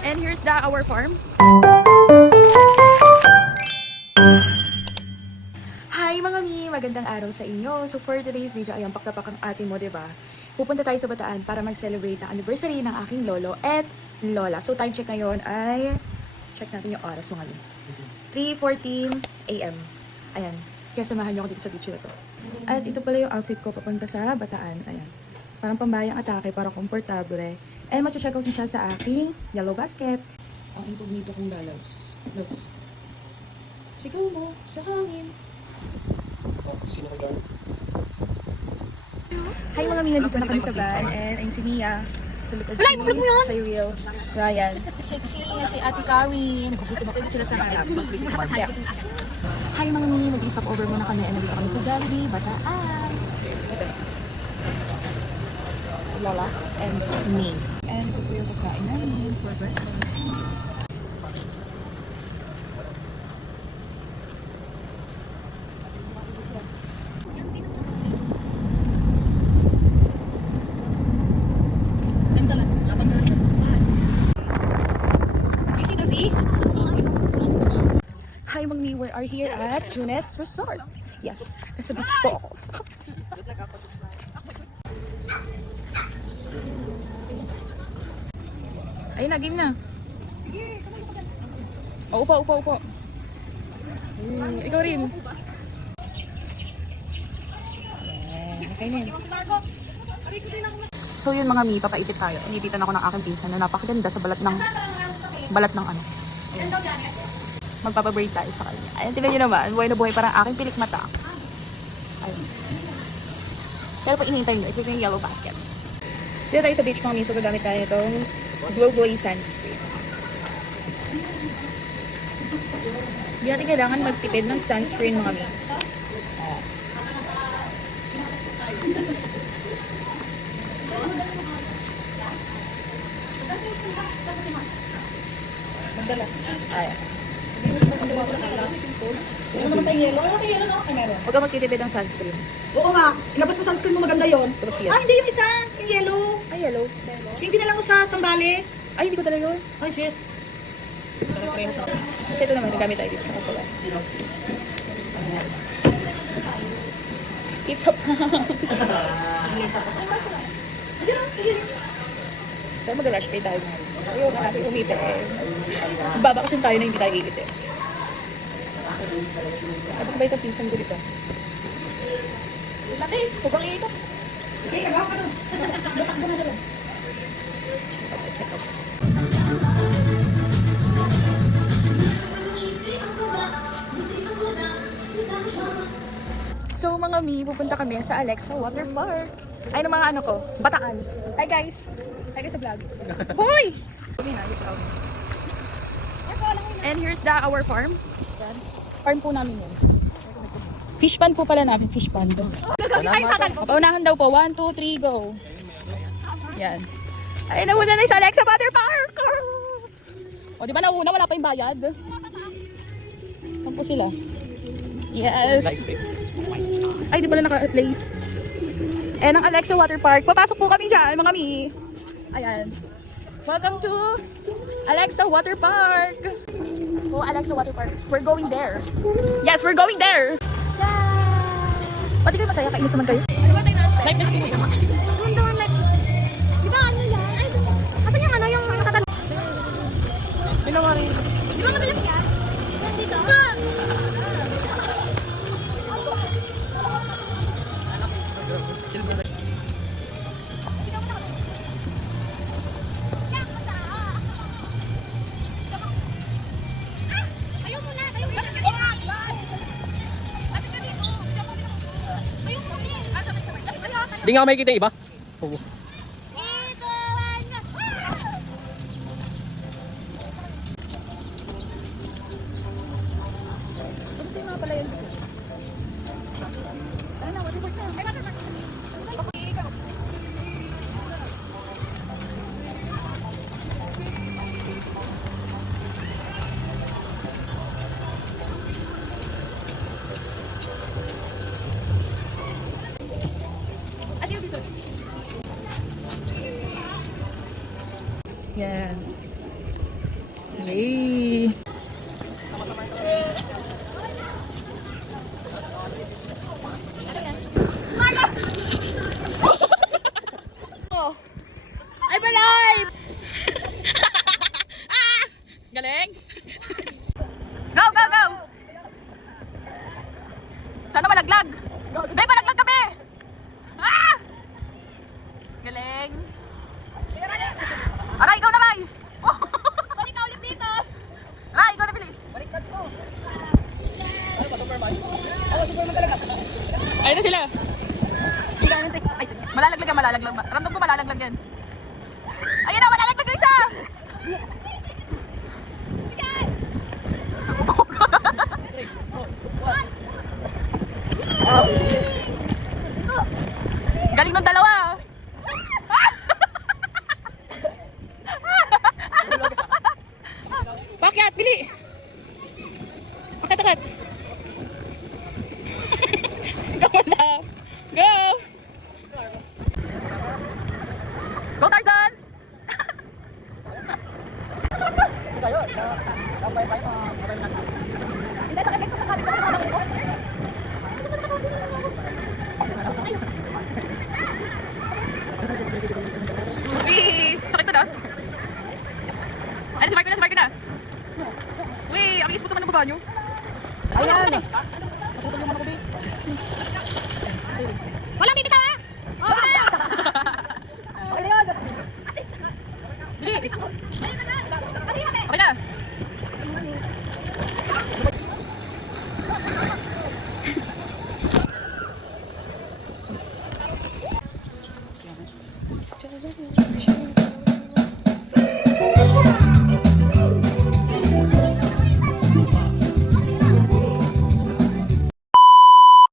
And here's our farm. Hi mga mi! Magandang araw sa inyo. So for today's video, ayan, paktapak ang ate mo, diba? Pupunta tayo sa Bataan para mag-celebrate ng anniversary ng aking lolo at lola. So time check ngayon ay, check natin yung oras mga mi. 3:14 AM. Ayan. Kaya samahan niyo ako dito sa video na to. At ito pala yung outfit ko papunta sa Bataan. Ayan. Parang pambayang atake, parang komportable. And matcha-check out niya siya sa aking yellow basket. Ang incognito kong lalabs. Loves. Sigaw mo sa hangin. Oh, sino ka dyan? Hi mga mina, dito na kami sa van. And ayun si Mia. Sa likod si Real. Ryan. Si King at si Ate Karen. Nagugutom ako sila sa harap. Yeah. Hi mga mina, mag-stop over muna kami. And nandito kami sa Jollibee, Bataan. Lola and me. And ito po yung kakain namin for breakfast. Hi Mangmi, we are here at Junes Resort. Yes, nasa beach po ako. Ayun na, game na. Oh, upo. Ikaw rin. Okay na yun. So yun mga mi, papaipit tayo. Inipitan ako ng aking pinsan na napakaganda sa balat ng ano. Ayun. Magpapabraid tayo sa kanya. Ayun, tignan nyo naman. Buhay na buhay parang aking pilik mata. Ayun. Pero pag inihintay nyo, ito yung yellow basket. Dito tayo sa beach mga mi, so gagamit tayo itong Glowy sunscreen. Hindi natin kailangan magtipid ng sunscreen mga mi. Ayan. Huwag ka magtitipid ng sunscreen. Oo nga, ilabas mo sunscreen mo, maganda yon. Tulad Ah, hindi yung isa, yung yellow. Ay, yellow. Hindi na lang sa sambales. Ay, hindi ko talaga yun. Ay, shit. Kasi ito naman, gamit tayo dito sa kapalan. It's a prank. So, mag-rush pay tayo ngayon. Ayoko natin umite eh. Babakasyon tayo na hindi tayo iikit eh. Ano ba itong pinsan ko dito? Lati, sobrang iikot. Okay, agaw ka doon. Batakbo na doon. Check out. So mga mi, pupunta kami sa Alexa Water Park. Ay, ng mga ano ko, Bataan. Hi guys! Hi guys sa vlog. Hoy! And here's our farm. Farm po namin yun. Fish pond po pala namin, fish pond. Paunahan daw po, 1, 2, 3, go. Yan. Ay, nauna na sa Alexa Water Park! O, di ba nauna? Wala pa yung bayad. Saan po sila? Yes. Ay, di pala naka-play. And ang Alexa Water Park. Papasok po kami dyan, mga mi. Ayan. Welcome to Alexa Water Park. Oh, Alexa Water Park. We're going there. Yes, we're going there. Yeah! Pati kayo masaya? Kainis naman kayo? Life is cool. Di ba ano yan? Ay, asan yung ano yung nakatan... Ginawa rin. Di ba madalas yan? Nandito? Ayaw mo na! Ayaw mo na! Hindi nga makikita iba. Oo. Gusto yung mga pala yun. Ano na, water park na. Ay, water park. Yan. Okay. Oh. I'm alive! Ah! Galing! Go, go, go! Sana malaglag! Bay, malaglag kami! Ah! Galing! Aray, ikaw na, Bay! Balik ka ulit dito. Aray, ikaw na, Pili! Ayun na sila! Ay, malalaglag yan, malalaglag. Ramdam ko malalaglag yan. Ayun na, malalaglag yung isa! Galing ng dalawa! Bakit? Bili! Akit! Go na! Go! Go, Tarzan! Wee! Sakit na na. Ay, si Marco na. Wee! Ang isip naman ng baba nyo. Ayan! Walang bibitaw ah. Oh, bitaw. Bili!